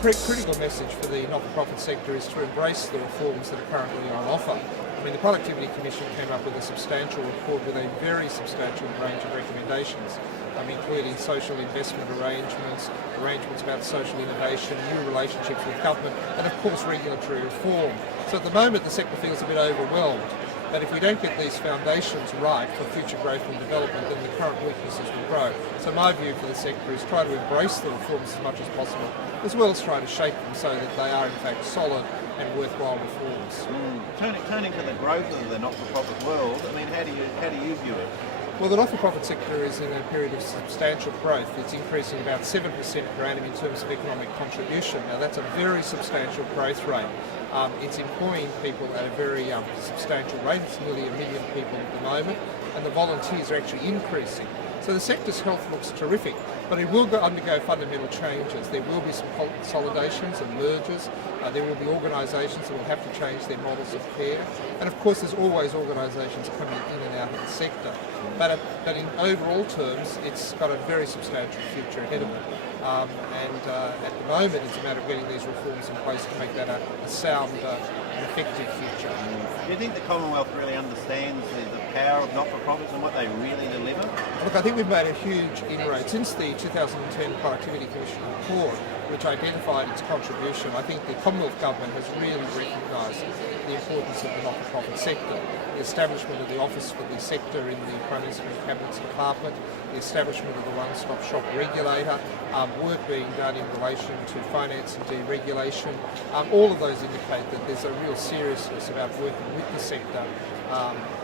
critical message for the not-for-profit sector is to embrace the reforms that are currently on offer. I mean, the Productivity Commission came up with a substantial report with a very substantial range of recommendations, including social investment arrangements, arrangements about social innovation, new relationships with government, and of course regulatory reform. So at the moment the sector feels a bit overwhelmed. But if we don't get these foundations right for future growth and development, then the current weaknesses will grow. So my view for the sector is try to embrace the reforms as much as possible, as well as try to shape them so that they are in fact solid and worthwhile reforms. Turning to the growth of the not-for-profit world, how do you view it? Well, the not-for-profit sector is in a period of substantial growth. It's increasing about 7% per annum in terms of economic contribution. Now that's a very substantial growth rate. It's employing people at a very substantial rate. It's nearly 1 million people at the moment, and the volunteers are actually increasing. So the sector's health looks terrific, but it will undergo fundamental changes. There will be some consolidations and mergers. There will be organisations that will have to change their models of care. And of course there's always organisations coming in and out of the sector. But in overall terms, it's got a very substantial future ahead of it. At the moment, it's a matter of getting these reforms in place to make that a sound and effective future. Do you think the Commonwealth really understands the power of not-for-profits and what they really deliver? Look, I think we've made a huge inroad. Since the 2010 Productivity Commission report, which identified its contribution, I think the Commonwealth Government has really recognised the importance of the not-for-profit sector. The establishment of the Office for the Sector in the Prime Minister and Cabinet's Department, the establishment of the one-stop shop regulator, work being done in relation to finance and deregulation, all of those indicate that there's a real seriousness about working with the sector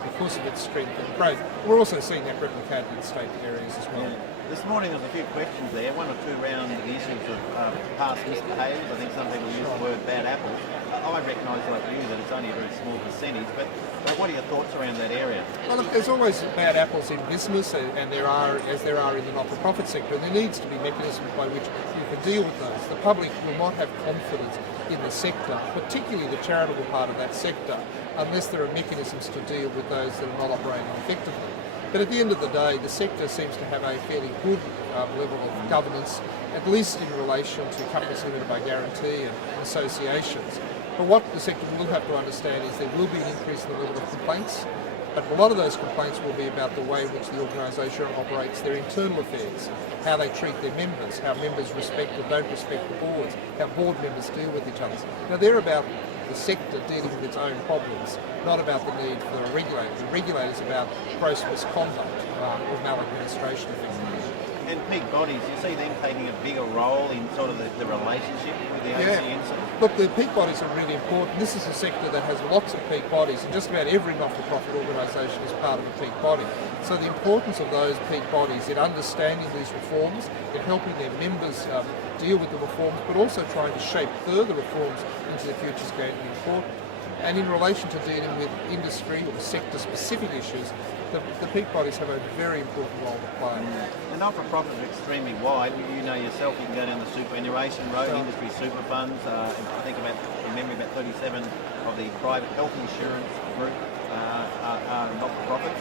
because of its strength and growth. We're also seeing that replicated in state areas as well. Yeah. This morning there was a few questions there, one or two around the issues of past misbehaviours. I think some people use the word bad apple. I recognise, like you, that it's only a very small percentage, but what are your thoughts around that area? Well, look, there's always bad apples in business, and there are in the not-for-profit sector, and there needs to be mechanisms by which you can deal with those. The public will not have confidence in the sector, particularly the charitable part of that sector, unless there are mechanisms to deal with those that are not operating effectively. But at the end of the day, the sector seems to have a fairly good level of governance, at least in relation to companies limited by guarantee and associations. But what the sector will have to understand is there will be an increase in the level of complaints, but a lot of those complaints will be about the way in which the organisation operates their internal affairs, how they treat their members, how members respect or don't respect the boards, how board members deal with each other. Now they're about the sector dealing with its own problems, not about the need for a regulator. The regulator is about gross misconduct or maladministration effectively. And peak bodies, you see them taking a bigger role in sort of the relationship with the ACNC? Look, the peak bodies are really important. This is a sector that has lots of peak bodies, and just about every not-for-profit organisation is part of a peak body. So the importance of those peak bodies in understanding these reforms, in helping their members deal with the reforms, but also trying to shape further reforms into the future is going to be important. And in relation to dealing with industry or sector-specific issues, the peak bodies have a very important role to play. The not-for-profit are extremely wide. You know yourself, you can go down the superannuation road, industry super funds. I think from memory, about 37 of the private health insurance group are not-for-profits.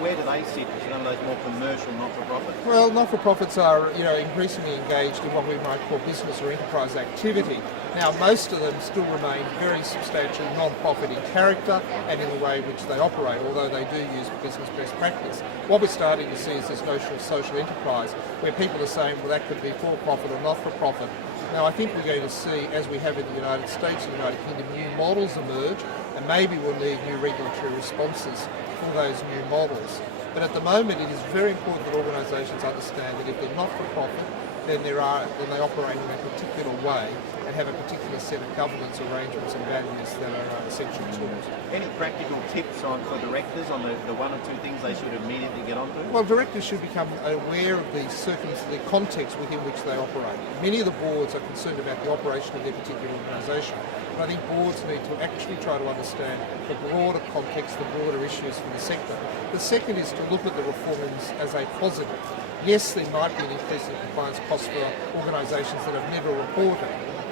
Where do they sit? It's one of those more commercial not-for-profits? Well, not-for-profits are increasingly engaged in what we might call business or enterprise activity. Now, most of them still remain very substantially non-profit in character and in the way in which they operate, although they do use business best practice. What we're starting to see is this notion of social enterprise, where people are saying, well, that could be for-profit or not-for-profit. Now, I think we're going to see, as we have in the United States and the United Kingdom, new models emerge, and maybe we'll need new regulatory responses for those new models. But at the moment, it is very important that organisations understand that if they're not-for-profit, then they operate in a particular way and have a particular set of governance arrangements and values that are essential to it. Any practical tips for directors on the one or two things they should immediately get onto? Well, directors should become aware of the context within which they operate. Many of the boards are concerned about the operation of their particular organisation, but I think boards need to actually try to understand the broader context, the broader issues for the sector. The second is to look at the reforms as a positive. Yes, there might be an increase in compliance costs for organisations that have never reported,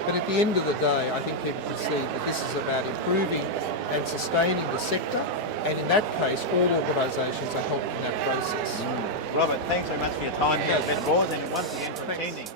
but at the end of the day, I think people can see that this is about improving and sustaining the sector, and in that case, all organisations are helping in that process. Robert, thanks very much for your time here at Vet Boards, and once again for attending.